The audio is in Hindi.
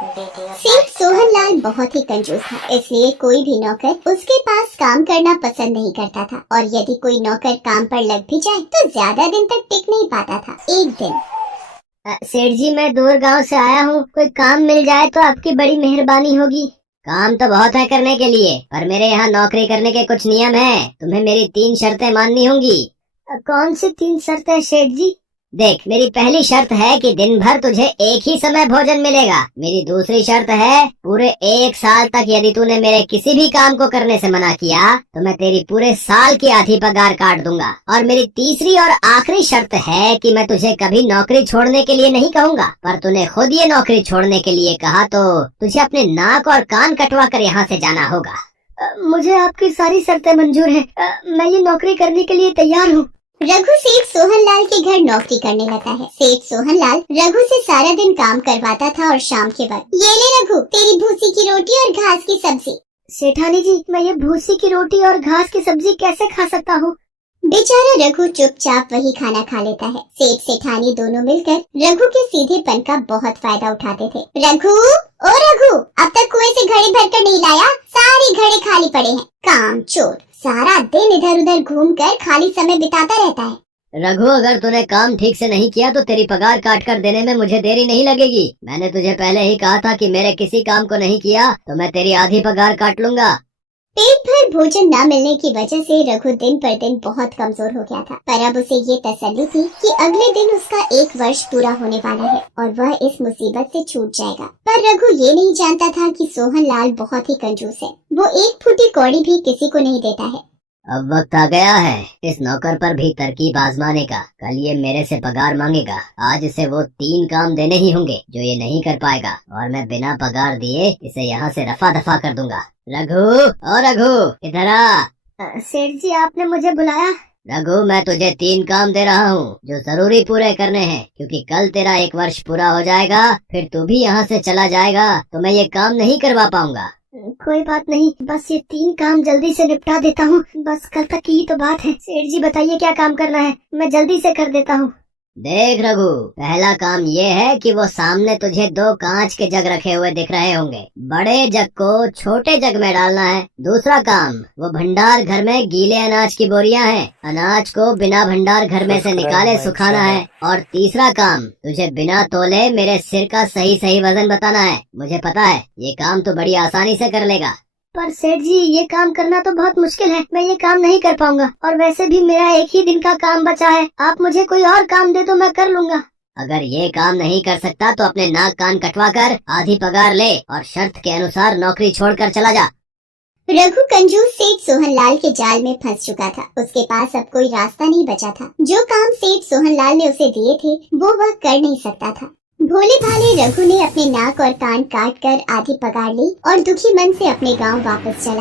सेठ सोहनलाल बहुत ही कंजूस था, इसलिए कोई भी नौकर उसके पास काम करना पसंद नहीं करता था। और यदि कोई नौकर काम पर लग भी जाए तो ज्यादा दिन तक टिक नहीं पाता था। एक दिन सेठ जी, मैं दूर गांव से आया हूँ, कोई काम मिल जाए तो आपकी बड़ी मेहरबानी होगी। काम तो बहुत है करने के लिए, पर मेरे यहाँ नौकरी करने के कुछ नियम हैं। तुम्हें मेरी 3 शर्तें माननी होंगी। कौन सी 3 शर्तें सेठ जी? देख, मेरी पहली शर्त है कि दिन भर तुझे एक ही समय भोजन मिलेगा। मेरी दूसरी शर्त है, पूरे 1 साल तक यदि तूने मेरे किसी भी काम को करने से मना किया तो मैं तेरी पूरे साल की आधी पगार काट दूंगा। और मेरी तीसरी और आखिरी शर्त है कि मैं तुझे कभी नौकरी छोड़ने के लिए नहीं कहूँगा, पर तूने खुद ये नौकरी छोड़ने के लिए कहा तो तुझे अपने नाक और कान कटवा कर यहाँ से जाना होगा। मुझे आपकी सारी शर्तें मंजूर है, मैं ये नौकरी करने के लिए तैयार हूँ। रघु सेठ सोहनलाल के घर नौकरी करने लगा है। सेठ सोहनलाल रघु से सारा दिन काम करवाता था और शाम के वक्त, ये ले रघु, तेरी भूसी की रोटी और घास की सब्जी। सेठानी जी, मैं ये भूसी की रोटी और घास की सब्जी कैसे खा सकता हूँ? बेचारा रघु चुपचाप वही खाना खा लेता है। सेठ सेठानी दोनों मिलकर रघु के सीधेपन का बहुत फायदा उठाते थे। रघु, ओ रघु, अब तक कुएं से घड़े भरकर नहीं लाया, सारे घड़े खाली पड़े हैं। काम चोर, सारा दिन इधर उधर घूमकर खाली समय बिताता रहता है। रघु, अगर तूने काम ठीक से नहीं किया तो तेरी पगार काट कर देने में मुझे देरी नहीं लगेगी। मैंने तुझे पहले ही कहा था कि मेरे किसी काम को नहीं किया तो मैं तेरी आधी पगार काट लूंगा। पेट भर भोजन न मिलने की वजह से रघु दिन पर दिन बहुत कमजोर हो गया था, पर अब उसे ये तसल्ली थी कि अगले दिन उसका 1 वर्ष पूरा होने वाला है और वह इस मुसीबत से छूट जाएगा। पर रघु ये नहीं जानता था कि सोहनलाल बहुत ही कंजूस है। वो एक फूटी कौड़ी भी किसी को नहीं देता है। अब वक्त आ गया है इस नौकर पर भी तरकीब आजमाने का। कल ये मेरे से पगार मांगेगा, आज इसे वो 3 काम देने ही होंगे जो ये नहीं कर पाएगा, और मैं बिना पगार दिए इसे यहाँ से रफा दफा कर दूंगा। रघु, ओ रघु, इधर आ। सेठ जी, आपने मुझे बुलाया? रघु, मैं तुझे 3 काम दे रहा हूँ जो जरूरी पूरे करने हैं, क्योंकि कल तेरा 1 वर्ष पूरा हो जाएगा, फिर तू भी यहाँ से चला जाएगा तो मैं ये काम नहीं करवा पाऊंगा। कोई बात नहीं, बस ये 3 काम जल्दी से निपटा देता हूँ, बस कल तक की ही तो बात है। सेठ जी बताइए क्या काम करना है, मैं जल्दी से कर देता हूँ। देख रघु, पहला काम ये है कि वो सामने तुझे 2 कांच के जग रखे हुए दिख रहे होंगे। बड़े जग को छोटे जग में डालना है। दूसरा काम, वो भंडार घर में गीले अनाज की बोरियां हैं, अनाज को बिना भंडार घर में से निकाले सुखाना है। और तीसरा काम, तुझे बिना तोले मेरे सिर का सही सही वजन बताना है। मुझे पता है ये काम तो बड़ी आसानी से कर लेगा। पर सेठ जी, ये काम करना तो बहुत मुश्किल है, मैं ये काम नहीं कर पाऊंगा, और वैसे भी मेरा 1 ही दिन का काम बचा है। आप मुझे कोई और काम दे तो मैं कर लूंगा। अगर ये काम नहीं कर सकता तो अपने नाक कान कटवा कर आधी पगार ले और शर्त के अनुसार नौकरी छोड़कर चला जा। रघु कंजूस सेठ सोहनलाल के जाल में फंस चुका था। उसके पास अब कोई रास्ता नहीं बचा था। जो काम सेठ सोहनलाल ने उसे दिए थे वो वह कर नहीं सकता था। भोले भाले रघु ने अपने नाक और कान काट कर आधी पगार ली और दुखी मन से अपने गांव वापस चला।